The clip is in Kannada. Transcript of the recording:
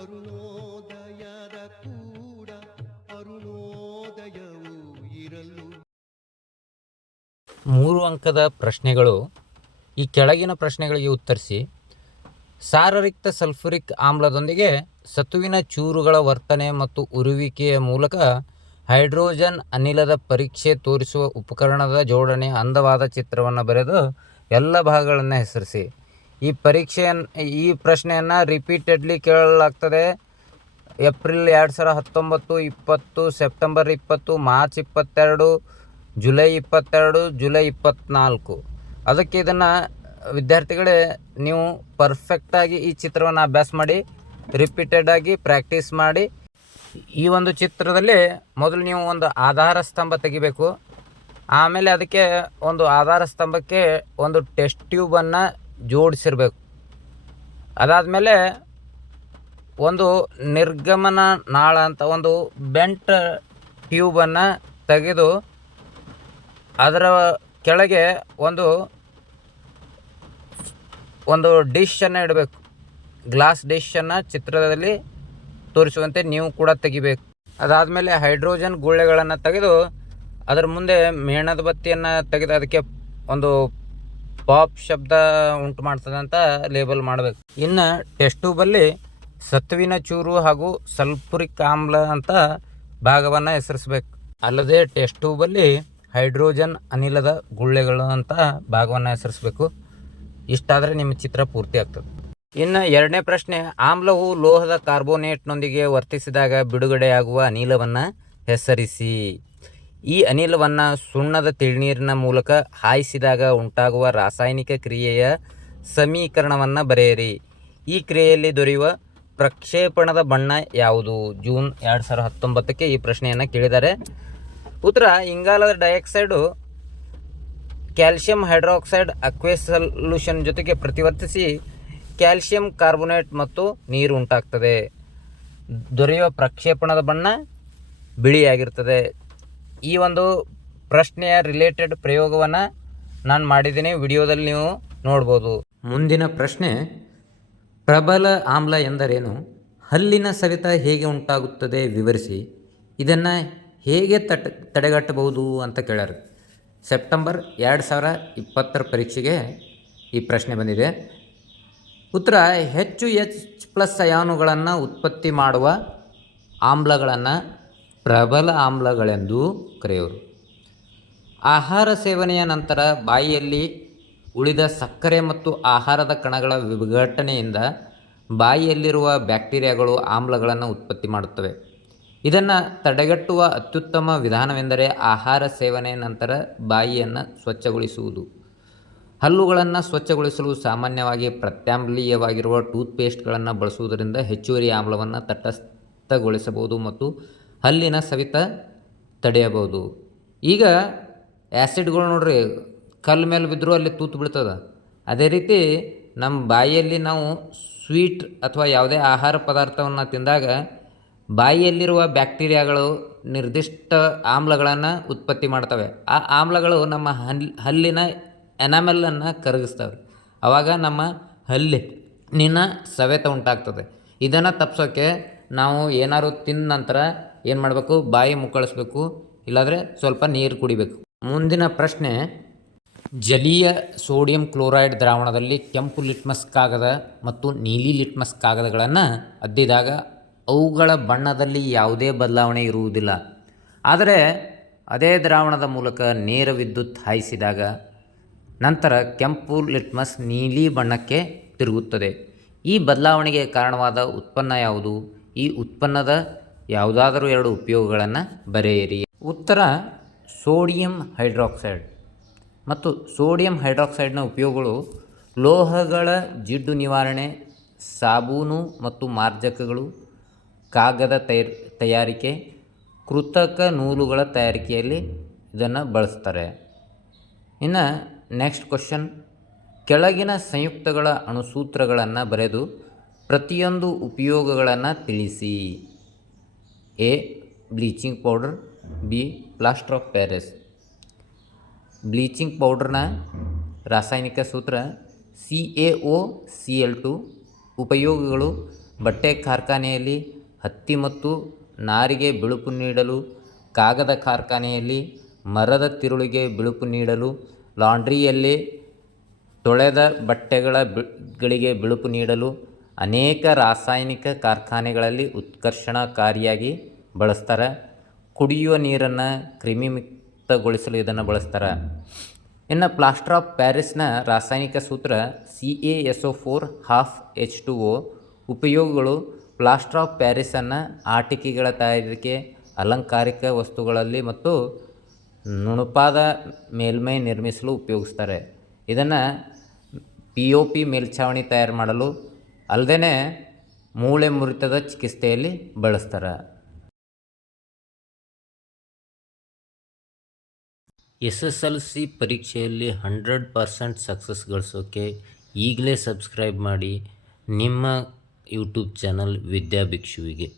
ಅರುಣೋದಯದ ಕೂಡ ಅರುಣೋದಯವು ಇರಲು. ಮೂರು ಅಂಕದ ಪ್ರಶ್ನೆಗಳು ಈ ಕೆಳಗಿನ ಪ್ರಶ್ನೆಗಳಿಗೆ ಉತ್ತರಿಸಿ. ಸಾರರಿಕ್ತ ಸಲ್ಫುರಿಕ್ ಆಮ್ಲದೊಂದಿಗೆ ಸತುವಿನ ಚೂರುಗಳ ವರ್ತನೆ ಮತ್ತು ಉರುವಿಕೆಯ ಮೂಲಕ ಹೈಡ್ರೋಜನ್ ಅನಿಲದ ಪರೀಕ್ಷೆ ತೋರಿಸುವ ಉಪಕರಣದ ಜೋಡಣೆ ಅಂದವಾದ ಚಿತ್ರವನ್ನು ಬರೆದು ಎಲ್ಲ ಭಾಗಗಳನ್ನು ಹೆಸರಿಸಿ. ಈ ಪರೀಕ್ಷೆಯನ್ನು ಈ ಪ್ರಶ್ನೆಯನ್ನು ರಿಪೀಟೆಡ್ಲಿ ಕೇಳಲಾಗ್ತದೆ. ಏಪ್ರಿಲ್ ಎರಡು ಸಾವಿರ ಹತ್ತೊಂಬತ್ತು, ಇಪ್ಪತ್ತು, ಸೆಪ್ಟೆಂಬರ್ ಇಪ್ಪತ್ತು, ಮಾರ್ಚ್ ಇಪ್ಪತ್ತೆರಡು, ಜುಲೈ ಇಪ್ಪತ್ತೆರಡು, ಜುಲೈ ಇಪ್ಪತ್ತ್ನಾಲ್ಕು ಅದಕ್ಕೆ ಇದನ್ನು, ವಿದ್ಯಾರ್ಥಿಗಳೇ, ನೀವು ಪರ್ಫೆಕ್ಟಾಗಿ ಈ ಚಿತ್ರವನ್ನು ಅಭ್ಯಾಸ ಮಾಡಿ ರಿಪೀಟೆಡಾಗಿ ಪ್ರಾಕ್ಟೀಸ್ ಮಾಡಿ. ಈ ಒಂದು ಚಿತ್ರದಲ್ಲಿ ಮೊದಲು ನೀವು ಒಂದು ಆಧಾರ ಸ್ತಂಭ ತೆಗಿಬೇಕು. ಆಮೇಲೆ ಅದಕ್ಕೆ ಒಂದು ಆಧಾರ ಸ್ತಂಭಕ್ಕೆ ಒಂದು ಟೆಸ್ಟ್ ಟ್ಯೂಬನ್ನು ಜೋಡಿಸಿರ್ಬೇಕು. ಅದಾದಮೇಲೆ ಒಂದು ನಿರ್ಗಮನ ನಾಳ ಅಂತ ಒಂದು ಬೆಂಟ್ ಟ್ಯೂಬನ್ನು ತೆಗೆದು ಅದರ ಕೆಳಗೆ ಒಂದು ಒಂದು ಡಿಶನ್ನು ಇಡಬೇಕು. ಗ್ಲಾಸ್ ಡಿಶನ್ನು ಚಿತ್ರದಲ್ಲಿ ತೋರಿಸುವಂತೆ ನೀವು ಕೂಡ ತೆಗಿಬೇಕು. ಅದಾದಮೇಲೆ ಹೈಡ್ರೋಜನ್ ಗುಳ್ಳೆಗಳನ್ನು ತೆಗೆದು ಅದರ ಮುಂದೆ ಮೇಣದ ಬತ್ತಿಯನ್ನು ತೆಗೆದು ಅದಕ್ಕೆ ಒಂದು ಪಾಪ್ ಶಬ್ದ ಉಂಟು ಅಂತ ಲೇಬಲ್ ಮಾಡಬೇಕು. ಇನ್ನು ಟೆಸ್ಟ್ ಸತ್ವಿನ ಚೂರು ಹಾಗೂ ಸಲ್ಫುರಿಕ್ ಆಮ್ಲ ಅಂತ ಭಾಗವನ್ನು ಹೆಸರಿಸ್ಬೇಕು. ಅಲ್ಲದೆ ಟೆಸ್ಟ್ ಟ್ಯೂಬಲ್ಲಿ ಹೈಡ್ರೋಜನ್ ಅನಿಲದ ಗುಳ್ಳೆಗಳು ಅಂತ ಭಾಗವನ್ನು ಹೆಸರಿಸ್ಬೇಕು. ಇಷ್ಟಾದರೆ ನಿಮ್ಮ ಚಿತ್ರ ಪೂರ್ತಿ ಆಗ್ತದೆ. ಇನ್ನು ಎರಡನೇ ಪ್ರಶ್ನೆ, ಆಮ್ಲವು ಲೋಹದ ಕಾರ್ಬೋನೇಟ್ನೊಂದಿಗೆ ವರ್ತಿಸಿದಾಗ ಬಿಡುಗಡೆಯಾಗುವ ಅನಿಲವನ್ನು ಹೆಸರಿಸಿ. ಈ ಅನಿಲವನ್ನು ಸುಣ್ಣದ ತಿಳಿನೀರಿನ ಮೂಲಕ ಹಾಯಿಸಿದಾಗ ಉಂಟಾಗುವ ರಾಸಾಯನಿಕ ಕ್ರಿಯೆಯ ಸಮೀಕರಣವನ್ನು ಬರೆಯಿರಿ. ಈ ಕ್ರಿಯೆಯಲ್ಲಿ ದೊರೆಯುವ ಪ್ರಕ್ಷೇಪಣದ ಬಣ್ಣ ಯಾವುದು? ಜೂನ್ ಎರಡು ಸಾವಿರದ ಹತ್ತೊಂಬತ್ತಕ್ಕೆ ಈ ಪ್ರಶ್ನೆಯನ್ನು ಕೇಳಿದ್ದಾರೆ. ಉತ್ತರ, ಇಂಗಾಲದ dioxide calcium hydroxide aqueous solution ಜೊತೆಗೆ ಪ್ರತಿವರ್ತಿಸಿ ಕ್ಯಾಲ್ಸಿಯಂ ಕಾರ್ಬೋನೇಟ್ ಮತ್ತು ನೀರು ಉಂಟಾಗ್ತದೆ. ದೊರೆಯುವ ಪ್ರಕ್ಷೇಪಣದ ಬಣ್ಣ ಬಿಳಿಯಾಗಿರ್ತದೆ. ಈ ಒಂದು ಪ್ರಶ್ನೆಯ ರಿಲೇಟೆಡ್ ಪ್ರಯೋಗವನ್ನು ನಾನು ಮಾಡಿದ್ದೀನಿ. ವಿಡಿಯೋದಲ್ಲಿ ನೀವು ನೋಡ್ಬೋದು. ಮುಂದಿನ ಪ್ರಶ್ನೆ, ಪ್ರಬಲ ಆಮ್ಲ ಎಂದರೇನು? ಹಲ್ಲಿನ ಸವೆತ ಹೇಗೆ ಉಂಟಾಗುತ್ತದೆ? ವಿವರಿಸಿ. ಇದನ್ನು ಹೇಗೆ ತಟ್, ತಡೆಗಟ್ಟಬಹುದು ಅಂತ ಕೇಳ್ಯಾರ ಸೆಪ್ಟೆಂಬರ್ ಎರಡು ಸಾವಿರ ಇಪ್ಪತ್ತರ ಪರೀಕ್ಷೆಗೆ ಈ ಪ್ರಶ್ನೆ ಬಂದಿದೆ. ಉತ್ತರ ಹೆಚ್ಚು ಎಚ್ ಪ್ಲಸ್ ಅಯಾನುಗಳನ್ನು ಉತ್ಪತ್ತಿ ಮಾಡುವ ಆಮ್ಲಗಳನ್ನು ಪ್ರಬಲ ಆಮ್ಲಗಳೆಂದು ಕರೆಯುವರು ಆಹಾರ ಸೇವನೆಯ ನಂತರ ಬಾಯಿಯಲ್ಲಿ ಉಳಿದ ಸಕ್ಕರೆ ಮತ್ತು ಆಹಾರದ ಕಣಗಳ ವಿಘಟನೆಯಿಂದ ಬಾಯಿಯಲ್ಲಿರುವ ಬ್ಯಾಕ್ಟೀರಿಯಾಗಳು ಆಮ್ಲಗಳನ್ನು ಉತ್ಪತ್ತಿ ಮಾಡುತ್ತವೆ. ಇದನ್ನು ತಡೆಗಟ್ಟುವ ಅತ್ಯುತ್ತಮ ವಿಧಾನವೆಂದರೆ ಆಹಾರ ಸೇವನೆಯ ನಂತರ ಬಾಯಿಯನ್ನು ಸ್ವಚ್ಛಗೊಳಿಸುವುದು. ಹಲ್ಲುಗಳನ್ನು ಸ್ವಚ್ಛಗೊಳಿಸಲು ಸಾಮಾನ್ಯವಾಗಿ ಪ್ರತ್ಯಾಮ್ಲೀಯವಾಗಿರುವ ಟೂತ್ಪೇಸ್ಟ್ಗಳನ್ನು ಬಳಸುವುದರಿಂದ ಹೆಚ್ಚುವರಿ ಆಮ್ಲವನ್ನು ತಟಸ್ಥಗೊಳಿಸಬಹುದು ಮತ್ತು ಹಲ್ಲಿನ ಸವಿತ ತಡೆಯಬಹುದು. ಈಗ ಆ್ಯಸಿಡ್ಗಳು ನೋಡ್ರಿ, ಕಲ್ಲು ಮೇಲೆ ಬಿದ್ದರೂ ಅಲ್ಲಿ ತೂತು ಬಿಡ್ತದೆ ಅದೇ ರೀತಿ ನಮ್ಮ ಬಾಯಿಯಲ್ಲಿ ನಾವು ಸ್ವೀಟ್ ಅಥವಾ ಯಾವುದೇ ಆಹಾರ ಪದಾರ್ಥವನ್ನು ತಿಂದಾಗ ಬಾಯಿಯಲ್ಲಿರುವ ಬ್ಯಾಕ್ಟೀರಿಯಾಗಳು ನಿರ್ದಿಷ್ಟ ಆಮ್ಲಗಳನ್ನು ಉತ್ಪತ್ತಿ ಮಾಡ್ತವೆ. ಆ ಆಮ್ಲಗಳು ನಮ್ಮ ಹಲ್, ಹಲ್ಲಿನ ಎನಾಮೆಲ್ಲನ್ನು ಕರಗಿಸ್ತವೆ. ಆವಾಗ ನಮ್ಮ ಹಲ್ಲಿನ ಸವೆತ ಉಂಟಾಗ್ತದೆ. ಇದನ್ನು ತಪ್ಪಿಸೋಕ್ಕೆ ನಾವು ಏನಾದ್ರು ತಿಂದ ನಂತರ ಏನು ಮಾಡಬೇಕು? ಬಾಯಿ ಮುಕ್ಕಳಿಸ್ಬೇಕು. ಇಲ್ಲಾಂದರೆ ಸ್ವಲ್ಪ ನೀರು ಕುಡಿಬೇಕು. ಮುಂದಿನ ಪ್ರಶ್ನೆ, ಜಲೀಯ ಸೋಡಿಯಂ ಕ್ಲೋರೈಡ್ ದ್ರಾವಣದಲ್ಲಿ ಕೆಂಪು ಲಿಟ್ಮಸ್ ಕಾಗದ ಮತ್ತು ನೀಲಿ ಲಿಟ್ಮಸ್ ಕಾಗದಗಳನ್ನು ಅದ್ದಿದಾಗ ಅವುಗಳ ಬಣ್ಣದಲ್ಲಿ ಯಾವುದೇ ಬದಲಾವಣೆ ಇರುವುದಿಲ್ಲ. ಆದರೆ ಅದೇ ದ್ರಾವಣದ ಮೂಲಕ ನೇರ ವಿದ್ಯುತ್ ಹಾಯಿಸಿದಾಗ ನಂತರ ಕೆಂಪು ಲಿಟ್ಮಸ್ ನೀಲಿ ಬಣ್ಣಕ್ಕೆ ತಿರುಗುತ್ತದೆ. ಈ ಬದಲಾವಣೆಗೆ ಕಾರಣವಾದ ಉತ್ಪನ್ನ ಯಾವುದು? ಈ ಉತ್ಪನ್ನದ ಯಾವುದಾದರೂ ಎರಡು ಉಪಯೋಗಗಳನ್ನು ಬರೆಯಿರಿ. ಉತ್ತರ, ಸೋಡಿಯಂ ಹೈಡ್ರಾಕ್ಸೈಡ್. ಮತ್ತು ಸೋಡಿಯಂ ಹೈಡ್ರಾಕ್ಸೈಡ್ನ ಉಪಯೋಗಗಳು ಲೋಹಗಳ ಜಿಡ್ಡು ನಿವಾರಣೆ, ಸಾಬೂನು ಮತ್ತು ಮಾರ್ಜಕಗಳು, ಕಾಗದ ತಯಾರ್, ತಯಾರಿಕೆ, ಕೃತಕ ನೂಲುಗಳ ತಯಾರಿಕೆಯಲ್ಲಿ ಇದನ್ನು ಬಳಸ್ತಾರೆ. ಇನ್ನು ನೆಕ್ಸ್ಟ್ ಕ್ವಶನ್, ಕೆಳಗಿನ ಸಂಯುಕ್ತಗಳ ಅಣುಸೂತ್ರಗಳನ್ನು ಬರೆದು ಪ್ರತಿಯೊಂದು ಉಪಯೋಗಗಳನ್ನು ತಿಳಿಸಿ. A bleaching powder B plaster of Paris bleaching ಪೌಡ್ರ್ನ ರಾಸಾಯನಿಕ ಸೂತ್ರ C A O C L two ಉಪಯೋಗಗಳು ಬಟ್ಟೆ ಕಾರ್ಖಾನೆಯಲ್ಲಿ ಹತ್ತಿ ಮತ್ತು ನಾರಿಗೆ ಬಿಳುಪು ನೀಡಲು, ಕಾಗದ ಕಾರ್ಖಾನೆಯಲ್ಲಿ ಮರದ ತಿರುಳಿಗೆ ಬಿಳುಪು ನೀಡಲು, ಲಾಂಡ್ರಿಯಲ್ಲಿ ತೊಳೆದ ಬಟ್ಟೆಗಳ ಗಳಿಗೆ ಬಿಳುಪು ನೀಡಲು ಅನೇಕ ರಾಸಾಯನಿಕ ಕಾರ್ಖಾನೆಗಳಲ್ಲಿ ಉತ್ಕರ್ಷಣಕಾರಿಯಾಗಿ ಬಳಸ್ತಾರೆ. ಕುಡಿಯುವ ನೀರನ್ನು ಕ್ರಿಮಿಮುಕ್ತಗೊಳಿಸಲು ಇದನ್ನು ಬಳಸ್ತಾರೆ. ಇನ್ನು ಪ್ಲಾಸ್ಟರ್ ಆಫ್ ಪ್ಯಾರಿಸ್ನ ರಾಸಾಯನಿಕ ಸೂತ್ರ C A S O four half H two O ಉಪಯೋಗಗಳು ಪ್ಲಾಸ್ಟರ್ ಆಫ್ ಪ್ಯಾರಿಸನ್ನು ಆಟಿಕೆಗಳ ತಯಾರಿಕೆ, ಅಲಂಕಾರಿಕ ವಸ್ತುಗಳಲ್ಲಿ ಮತ್ತು ನುಣುಪಾದ ಮೇಲ್ಮೈ ನಿರ್ಮಿಸಲು ಉಪಯೋಗಿಸ್ತಾರೆ. ಇದನ್ನು ಪಿ ಒ ಪಿ ಮೇಲ್ಛಾವಣಿ ತಯಾರು ಮಾಡಲು ಅಲ್ಲದೇ ಮೂಳೆ ಮುರಿತದ ಚಿಕಿತ್ಸೆಯಲ್ಲಿ ಬಳಸ್ತಾರೆ. ಎಸ್ ಎಸ್ ಎಲ್ ಸಿ ಪರೀಕ್ಷೆಯಲ್ಲಿ ಹಂಡ್ರೆಡ್ ಪರ್ಸೆಂಟ್ ಸಕ್ಸಸ್ ಗಳಿಸೋಕ್ಕೆ ಈಗಲೇ ಸಬ್ಸ್ಕ್ರೈಬ್ ಮಾಡಿ ನಿಮ್ಮ ಯೂಟ್ಯೂಬ್ ಚಾನಲ್ ವಿದ್ಯಾಭಿಕ್ಷುವಿಗೆ.